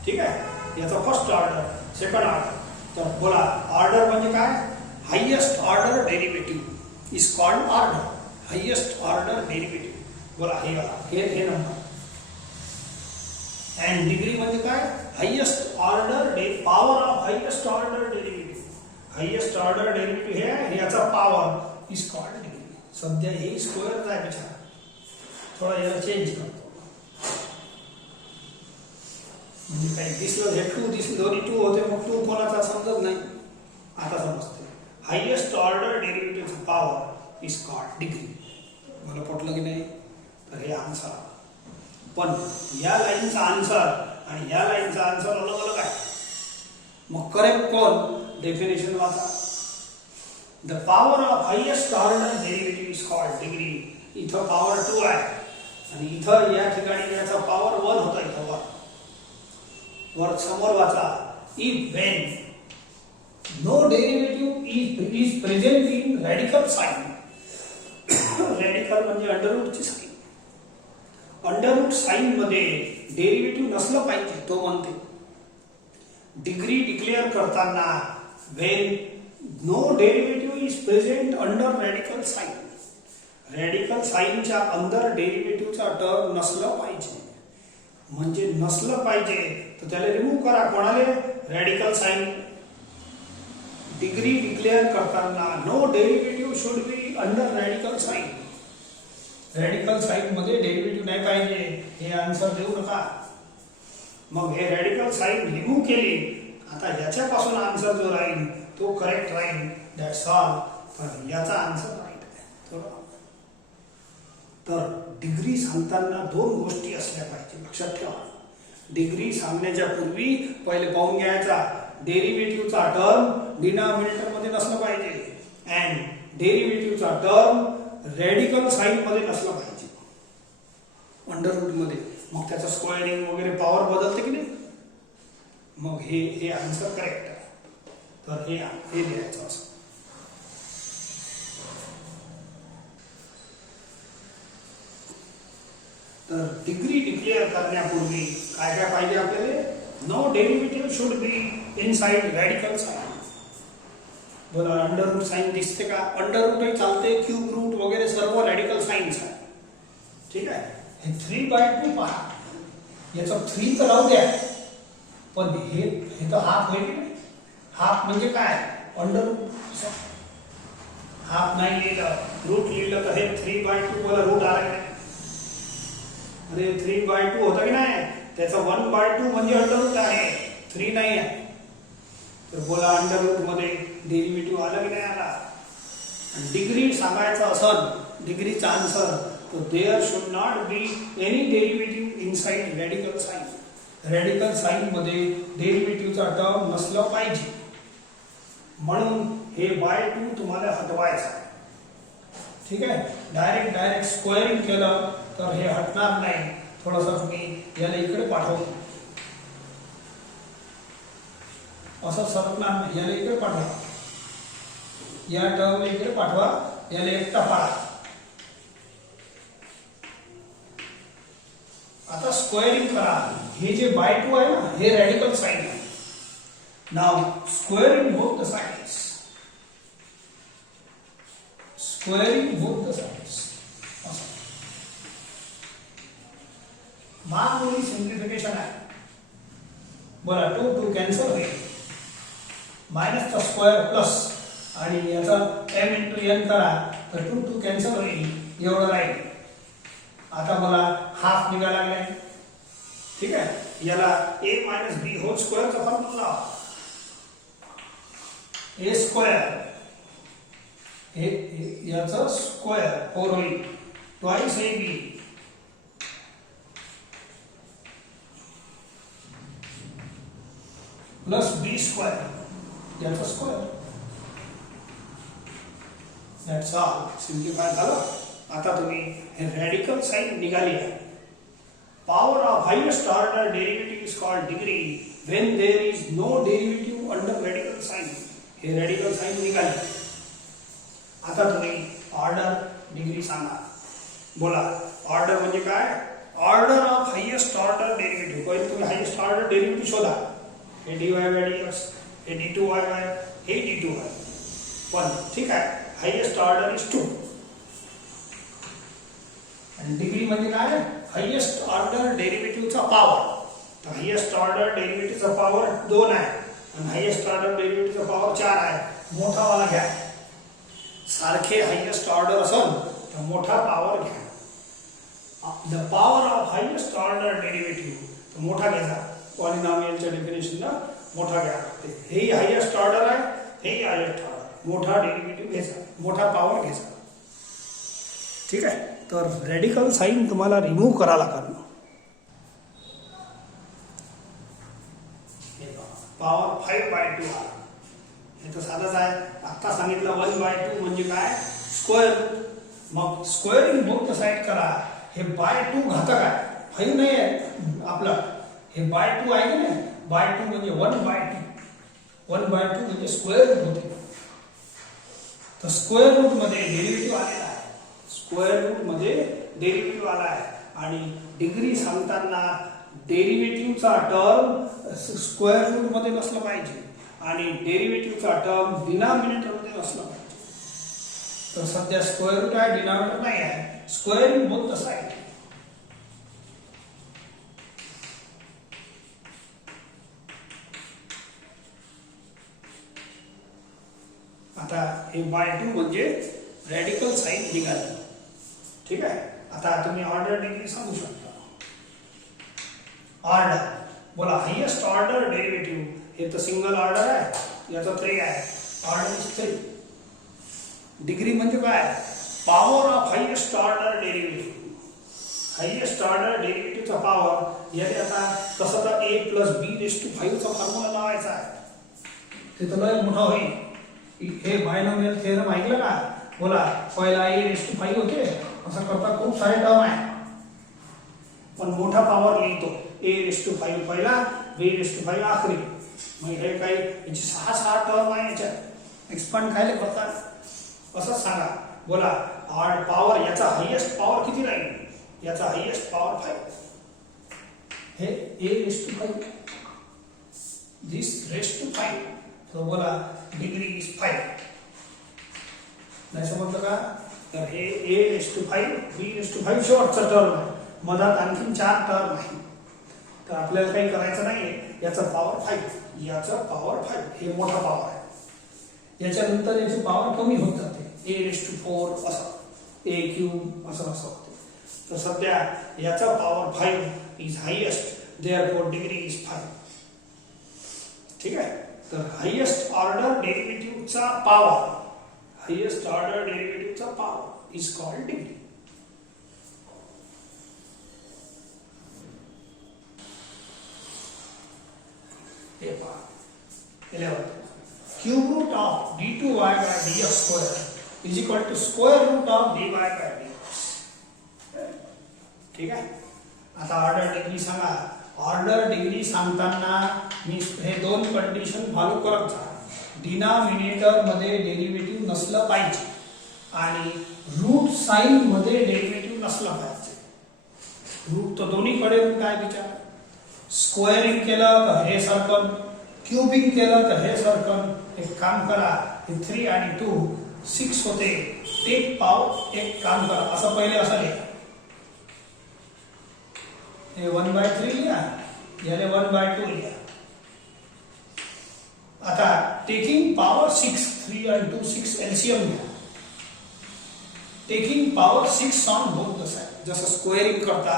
ठीक आहे. याचा फर्स्ट ऑर्डर सेकंड ऑर्डर. तर बोला ऑर्डर म्हणजे काय. Highest order derivative is called order. Highest order derivative. बोला हे नंबर. अँड डिग्री म्हणजे काय. Highest order power of highest order derivative. Highest order derivative हे आहे. याचा पॉवर इज कॉल्ड डिग्री. सध्या हे स्क्वेअर आहे बिचारा. थोडा याला चेंज करतो. म्हणजे काही दिसलं हे 2 दिसलं दोन्ही 2 होते. मग 2 कोणाचा समजत नाही. आता समजते. हायेस्ट ऑर्डर डेरिव्हेटिव्हचा पॉवर इज कॉल्ड डिग्री. मला पटलं की नाही. तर हे आन्सर. पण या लाईनचा आन्सर आणि या लाईनचा आन्सर अलग अलग आहे. मग करेक्ट कोण. डेफिनेशन वाचा. The power of highest order derivative is called degree. इथं पॉवर 2 आहे आणि इथं या ठिकाणी याचा पॉवर 1 होता. इथं वर समोर वाचा. If when no derivative is present in radical sign. Radical म्हणजे अंडररूटची साइन. अंडररूट साइन मध्ये डेरिव्हेटिव्ह नसलं पाहिजे. तो म्हणते डिग्री डिक्लेअर करताना when no derivative is present under radical sign. Radical साइनच्या अंदर डेरिव्हेटिव्हचा टर्म नसलं पाहिजे. म्हणजे नसलं पाहिजे तर त्याला रिमूव्ह करा. कोणाले. Radical sign. डिग्री डिक्लेअर करताना no derivative should be under radical sign. Radical sign मध्ये डेरिव्हेटिव्ह नाही पाहिजे. हे आन्सर देऊ नका. मग हे रॅडिकल साइन रिमूव्ह केली. आता याच्यापासून आन्सर जो राहील तो करेक्ट राहील. That's all. पण याचा आन्सर राईट आहे थोडं. तर डिग्री सांगताना दोन गोष्टी असल्या पाहिजे लक्षात ठेवा. डिग्री सांगण्याच्या पूर्वी पहिले पाहून घ्यायचा डेरिव्हेटिव्हचा टर्म डिनॉमिनेटर मध्ये नसलं पाहिजे अँड डेरिव्हेटिव्हचा टर्म रेडिकल साइन मध्ये नसलं पाहिजे अंडर रूट मध्ये. मग त्याचं स्क्वेअरिंग वगैरे पॉवर बदलते की नाही. मग हे आन्सर करेक्ट आहे. तर हे लिहायचं असं. तर डिग्री डिक्लेअर करण्यापूर्वी काय काय पाहिजे आपल्याला. No derivative should be inside radical sign. बोला अंडर रूट साइन दिसते का. अंडर रूटही चालते, क्यूब रूट वगैरे सर्व रेडिकल साइन्स आहे. ठीक आहे. हे 3/2 पहा. याचं 3 तर राहू द्या, पण हे तर हाफ होईल. हाफ म्हणजे काय. अंडर रूट हाफ नाही लिहिलं, रूट लिहिलं तर हे 3/2 बोला रूट आला की नाही. अरे 3/2 होतं की नाही. त्याचा 1/2 म्हणजे अंडर रूट आहे, 3 नाही आहे. तर बोला अंडर रूट मध्ये डेरिव्हेटिव्ह आला की नाही आला. डिग्री सांगायचं असेल डिग्रीचा आन्सर तर there should not be any derivative inside radical sign. Radical sign मध्ये डेरिव्हेटिव्हचा टर्म नसलं पाहिजे. म्हणून हे बाय 2 तुम्हाला हटवायचं. ठीक आहे. डायरेक्ट स्क्वेअरिंग केलं तर हे हटणार नाही. थोडंसं तुम्ही याला इकडे पाठवतो असं सरकणार नाही. याला इकडे पाठवा, या टर्म इकडे पाठवा, याला एकटा पाडा. आता स्क्वेअरिंग करा. हे जे बाय 2 आहे ना हे रेडिकल साइन आहे. Now squaring both the sides. Squaring both the sides. मामूली सिंप्लिफिकेशन आहे. बोला 2 कॅन्सल होईल. मायनसचा स्क्वेअर प्लस आणि याचा m × n करा तर 2 कॅन्सल होईल. एवढं राहील. आता मला हाफ निघाला लागलाय. ठीक आहे. याला a - b होल स्क्वेअरचा फॉर्म्युला a स्क्वेअर हे याचा स्क्वेअर 4 होईल. Twice ab plus b square याचा स्क्वेअर. That's all. सिम्प्लिफाय झालं. आता तुम्ही हे रेडिकल साइन निघाली आहे. Power of highest order derivative is called degree when there is no derivative under radical sign. हे रेडिकल साइन निघाली. आता तुम्ही ऑर्डर डिग्री सांगा. बोला ऑर्डर म्हणजे काय. Order of highest order derivative. पहिले तुम्ही हायेस्ट ऑर्डर डेरिव्हेटिव्ह शोधा. हे dy/dx, हे d2y/y, हे d2y. पण ठीक आहे. Highest order is 2. आणि डिग्री म्हणजे काय. हायेस्ट ऑर्डर डेरिव्हेटिव्हचा पॉवर. तर हायेस्ट ऑर्डर डेरिव्हेटिव्हचा पॉवर 2 आहे आणि हायेस्ट ऑर्डर डेरिव्हेटिव्हचा पॉवर 4 आहे. मोठा वाला घ्या. सारखे हायेस्ट ऑर्डर असेल तर मोठा पॉवर घ्या. The power of highest order derivative तर मोठा घ्यायचा. पॉलिनॉमियलच्या डेफिनेशनला मोठा घ्यावा लागते. हेही हायेस्ट ऑर्डर आहे, हेही हायेस्ट ऑर्डर. मोठा डेरिव्हेटिव्ह घ्यायचा, मोठा पॉवर घ्यायचा. ठीक आहे. तर रेडिकल साइन तुम्हाला रिमूव्ह करायला लागेल. पॉवर 5/2 आला. हे तर साधंच आहे. आता सांगितलं 1/2 म्हणजे काय स्क्वेअर. मग स्क्वेअरिंग बोथ साइड करा. हे बाय 2 घातक आहे. 5 नाही आहे आपला. हे बाय 2 आहे की नाही. बाय 2 म्हणजे 1/2. 1/2 म्हणजे स्क्वेअर रूट होते. तर स्क्वेअर रूट मध्ये डेरिव्हेटिव्ह आलेला आहे. स्क्वेअर रूट मध्ये डेरिव्हेटिव्ह आला आहे. आणि डिग्री सांगताना डेरिव्हेटिव्हचा टर्म स्क्वेअर रूट मध्ये नसलं पाहिजे आणि डेरिव्हेटिव्हचा टर्म डिनॉमिनेटर मध्ये नसलं पाहिजे. तर सध्या स्क्वेअर रूट आहे, डिनॉमिनेटर नाही आहे. Squaring both the side. आता हे बाय 2 म्हणजे रेडिकल साइन निघाली. ठीक आहे. आता तुम्ही ऑर्डर डिग्री सांगू शकता. ऑर्डर बोला हायेस्ट ऑर्डर डेरिव्हेटिव्ह. हे तर सिंगल ऑर्डर आहे, याचा 3 आहे. Order is 3. डिग्री म्हणजे काय? Power of highest order derivative. Highest order डेरिव्हेटिव्हचा पॉवर याने आता तसं तर a + b⁵ चा फॉर्म्युला लावायचा आहे. ते तर लय मोठा होईल. हे बायनॉमियल थेरम ऐकलं का? बोला, पहिला a⁵ होते, असं करता खूप सारे टर्म आहे, पण मोठा पॉवर लिहितो a⁵ पहिला, b⁵ आखरी. मग हे काही याची 6 टर्म आहे. याच्यात एक्सपांड काय करतात असं सांगा. बोला, ऑड पॉवर याचा हायेस्ट पॉवर किती राहील? याचा हायेस्ट पॉवर 5. हे a⁵, दिस ⁵. तो बोला डिग्री इज 5. नाही समजलं का? तर हे a⁵, b⁵ शेवटचा टर्म आहे. मधात आणखीन 4 टर्म आहे. तर आपल्याला काही करायचं नाहीये. याचा पॉवर 5, याचा पॉवर 5, हे मोठा पॉवर आहे. याच्यानंतर याची पॉवर कमी होत जाते, a⁴ असं, a³ असं होते. तर सध्या याचा power 5 is highest, therefore degree is 5. ठीक आहे. तर हायेस्ट ऑर्डर डेरिव्हेटिव्हचा पॉवर इज कॉल्ड डिग्री. हे पहा, 11. Cube root of d2y/dx² is equal to square root of dy/dx. ठीक आहे. आता ऑर्डर डिग्री सांगा. ऑर्डर डिग्री सांगताना मी हे 2 कंडिशन फॉलो करत जा. डिनॉमिनेटर मध्ये डेरिव्हेटिव्ह नसलं पाहिजे आणि रूट साइन मध्ये डेरिव्हेटिव्ह नसलं पाहिजे. रूट तर दोन्हीकडे काय विचार? स्क्वेअरिंग केलं तर हे सर्कल, क्यूबिंग केलं तर हे सर्कल. एक काम करा, हे 3 आणि 2 6 होते. टेक पॉवर, एक काम करा, असं पहिले असं लिहा. हे 1/3 लिहा, याले 1/2 लिहा. आता टेकिंग पॉवर 6, 3 and 2 6 एलसीएम लिहा. Taking power 6 on both the side. जसं स्क्वेअरिंग करता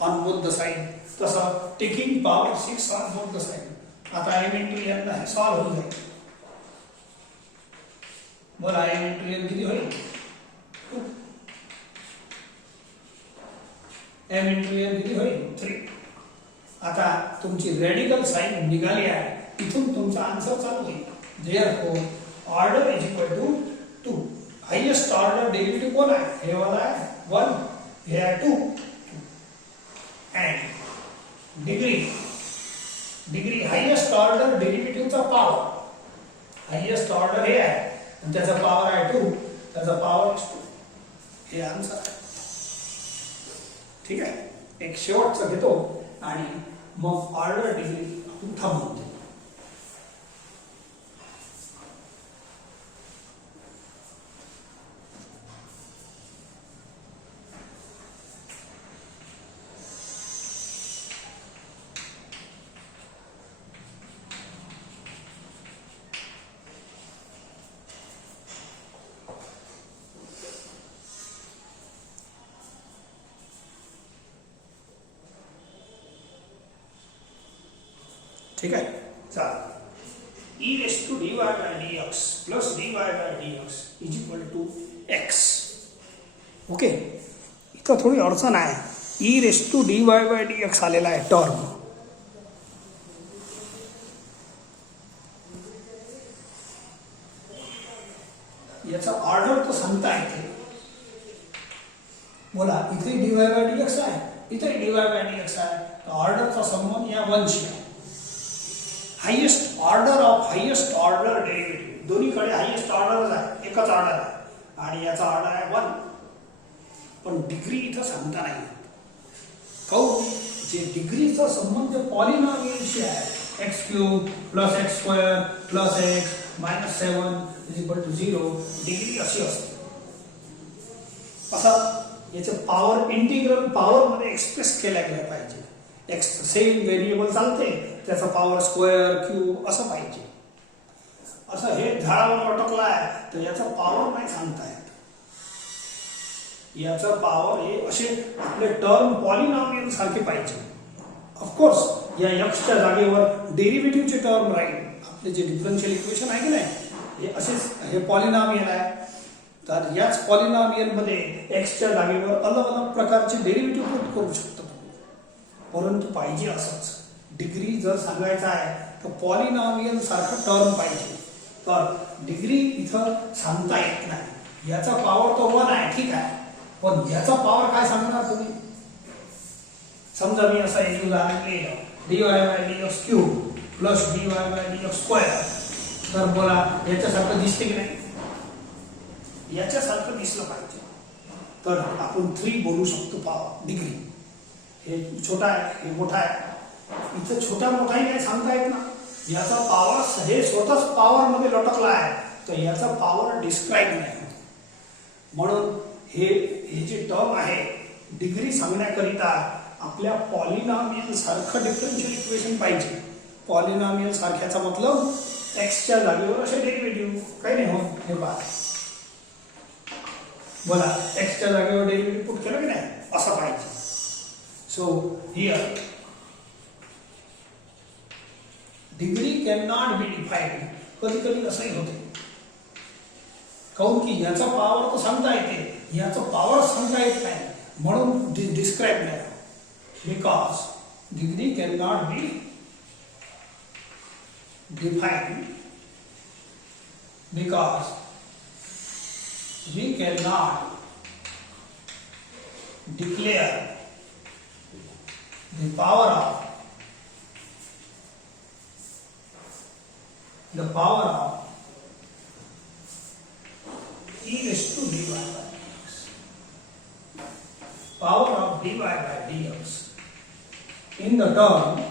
ऑन बोथ द साइड, तसं taking power 6 on both the side. आता m × n हे सॉल्व होऊन जाईल. बोला, m × n किती होईल? 2. m × n किती होईल? 3. आता तुमची रेडिकल साइन निघाली आहे. इथून तुमचा आन्सर चालू होईल. Therefore order is equal to 2. Highest order derivative कोण आहे? हे वाला आहे 1, हे आहे 2. अँड डिग्री हायेस्ट ऑर्डर डेरिव्हेटिव्हचा पॉवर. हायेस्ट ऑर्डर हे आहे आणि त्याचा पॉवर आहे 2, त्याचा पॉवर 2. हे आन्सर आहे. ठीक आहे. एक शेवटचं घेतो आणि मग ऑर्डर डिग्री आपण थांबवतो. ठीक आहे. चला, e⁻dy/dx + dy/dx is equal to x. Okay. इथं थोडी अडचण आहे. e⁻dy/dx आलेला आहे टर्म. याचा ऑर्डर तर सांगता येते. बोला, इथे dy/dx आहे, इथे dy/dx आहे. तर ऑर्डरचा संबंध या 1शी आहे. Highest order of highest order derivative, दोन्हीकडे हायेस्ट ऑर्डरच आहे, एकच ऑर्डर आहे आणि याचा ऑर्डर आहे 1. पण डिग्री इथं सांगता नाही. काऊन? जे डिग्रीचा संबंध पॉलिनॉमियलशी आहे, x³ + x² + x - 7 = 0. डिग्री अशी असते. असं याचे पॉवर इंटिग्रल पॉवर मध्ये एक्सप्रेस केल्या गेल्या पाहिजे. एक्स सेम व्हेरिएबल चालते, त्याचा पॉवर स्क्वेअर क्यूब असं पाहिजे. असं हे झाडावर अटकलं आहे तर याचा पॉवर नाही सांगता येत. याचा पॉवर हे असे आपले टर्म पॉलिनॉमियल सारखे पाहिजे. ऑफकोर्स या एक्सच्या जागेवर डेरिव्हेटिव्हचे टर्म राहील. आपले जे डिफरन्शियल इक्वेशन आहे की नाही हे असेच हे पॉलिनॉमियल आहे. तर याच पॉलिनॉमियल मध्ये एक्सच्या जागेवर अलग अलग प्रकारचे डेरिव्हेटिव्ह पुट करू शकतो तुम्ही. परंतु पाहिजे असंच डिग्री जर सांगायचं आहे तर पॉलिनॉमियल सारखं टर्म पाहिजे. तर डिग्री इथं सांगता येत नाही. याचा पॉवर तो 1 आहे, ठीक आहे, पण याचा पॉवर काय सांगणार तुम्ही? समजा मी असं एक उदाहरण लिहिलं dy by dx cube plus dy by dx square. तर बोला याच्यासारखं दिसते की नाही? याच्यासारखं दिसलं पाहिजे. तर आपण 3 बोलू शकतो पॉवर डिग्री. हे छोटा आहे, हे मोठा आहे. इथं छोटा मोठाही नाही सांगता येत ना. याचा पॉवर हे स्वतःच पॉवर मध्ये लटकला आहे, तर याचा पॉवर डिस्क्राईब नाही. म्हणून हे जे टर्म आहे डिग्री सांगण्याकरिता आपल्या पॉलिनॉमियल सारखं डिफरन्शियल इक्वेशन पाहिजे. पॉलिनॉमियल सारख्याचा मतलब एक्सच्या जागेवर असे डेरिव्हेटिव्ह काही नाही होत. हे पहा, बोला एक्सच्या जागेवर डेरिव्हेटिव्ह पुट केलं की नाही, असं पाहिजे. So here degree can not be defined. कधी कधी असंही होते, काऊन की याचा पॉवर तर सांगता येते, याचा पॉवर सांगता येत नाही, म्हणून डिस्क्राईब नाही. Because degree can not be defined because we cannot declare the power of e raised to dy by dx. Power of dy by dx in the term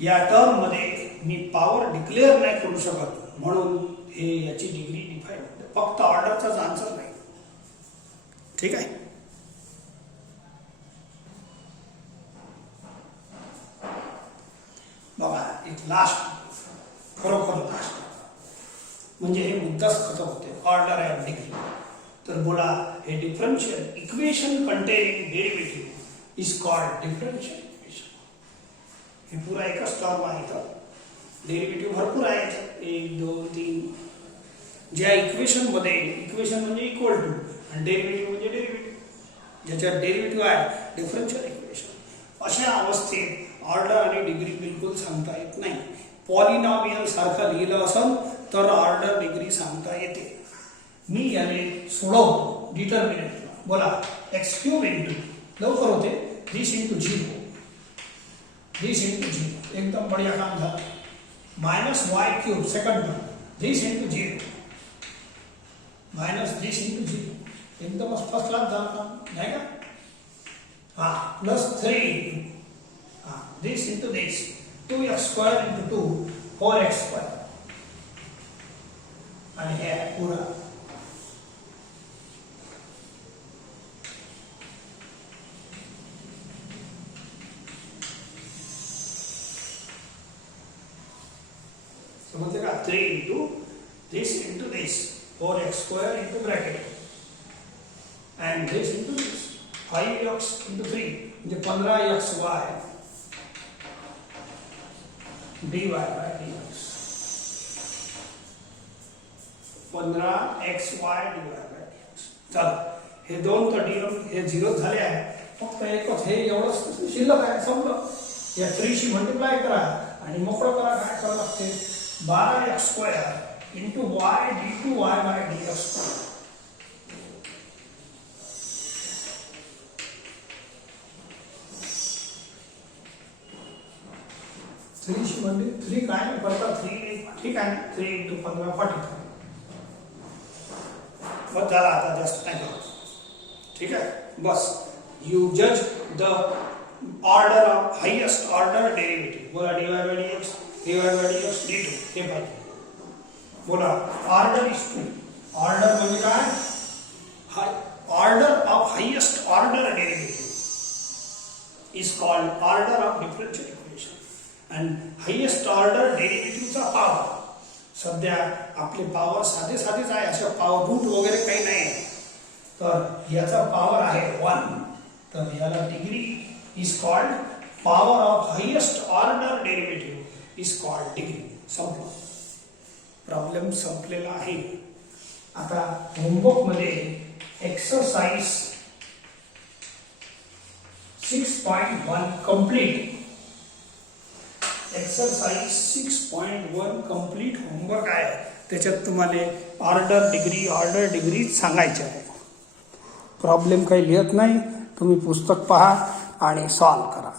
या टर्म मध्ये मी पॉवर डिक्लेअर नाही करू शकत, म्हणून हे याची degree define होते. फक्त ऑर्डरचाच आन्सर नाही, ठीक आहे. बघा एक लास्ट, खरोखर लास्ट, म्हणजे हे मुद्दाच खतम होते. ऑर्डर आहे डिग्री. तर बोला हे differential equation containing derivative is called differential equation. हे पुरा एकच टर्म आहे. इथं डेरिव्हेटिव्ह भरपूर आहेत, 1 2 3. ज्या इक्वेशन मध्ये, इक्वेशन म्हणजे इक्वल टू आणि डेरिव्हेटिव्ह म्हणजे डेरिव्हेटिव्ह, ज्याच्यात डेरिव्हेटिव्ह आहे डिफरन्शियल इक्वेशन. अशा अवस्थेत ऑर्डर आणि डिग्री बिलकुल सांगता येत नाही. पॉलिनॉमियल सारखं लिहिलं असेल तर ऑर्डर डिग्री सांगता येते. मी याने सोडवतो डिटर्मिनंटला. बोला एक्स क्यूब इंटू, लवकर होते, दिस इंटू 0, दिस इंटू 0, एकदम बढ़िया काम झालं. Minus Y cube second term, this into 0, minus this into 0, एकदम फर्स्ट क्लास झालं काम, नाही का? हा plus 3 into this into this, 2x square into 2, 4x square. आणि हे पुरा समझते का? 3 into this 4x square into bracket and this into this 5x into 3 म्हणजे 15xy dy by dx. 15xy dy by dx. चल हे दोन तर हे 0 झाले आहे. फक्त एकच हे एवढंच शिल्लक आहे. संपलं. या 3 शी मल्टिप्लाय करा आणि मोकळं करा. काय करावं लागते? 12x square into y d2y by dx. 3 शी म्हणजे 3 काय नाही करता 3, ठीक आहे. 3 इंटू 15 45. बस झाला, आता जास्त नाही करत, ठीक आहे. बस यू जज the order of highest order derivative. बोला dy by dx, dy by dx d2 हे पाहिजे. बोला ऑर्डर इज 2. ऑर्डर म्हणजे काय? Order of highest order derivative is called order of differential equation. आणि हायेस्ट ऑर्डर डेरिव्हेटिव्हचा पॉवर, सध्या आपले पॉवर साधे साधेच आहे, अशा पॉवर रूट वगैरे काही नाही. तर याचा पॉवर आहे 1. तर याला degree is called power of highest order derivative is called degree. संपलं. प्रॉब्लेम संपलेला आहे. आता होमवर्क मध्ये exercise 6.1 complete. Exercise 6.1 complete homework आहे. त्याच्यात तुम्हाला ऑर्डर डिग्री सांगायचे आहे. प्रॉब्लेम काही लिहत नाही, तुम्ही पुस्तक पहा आणि सॉल्व करा.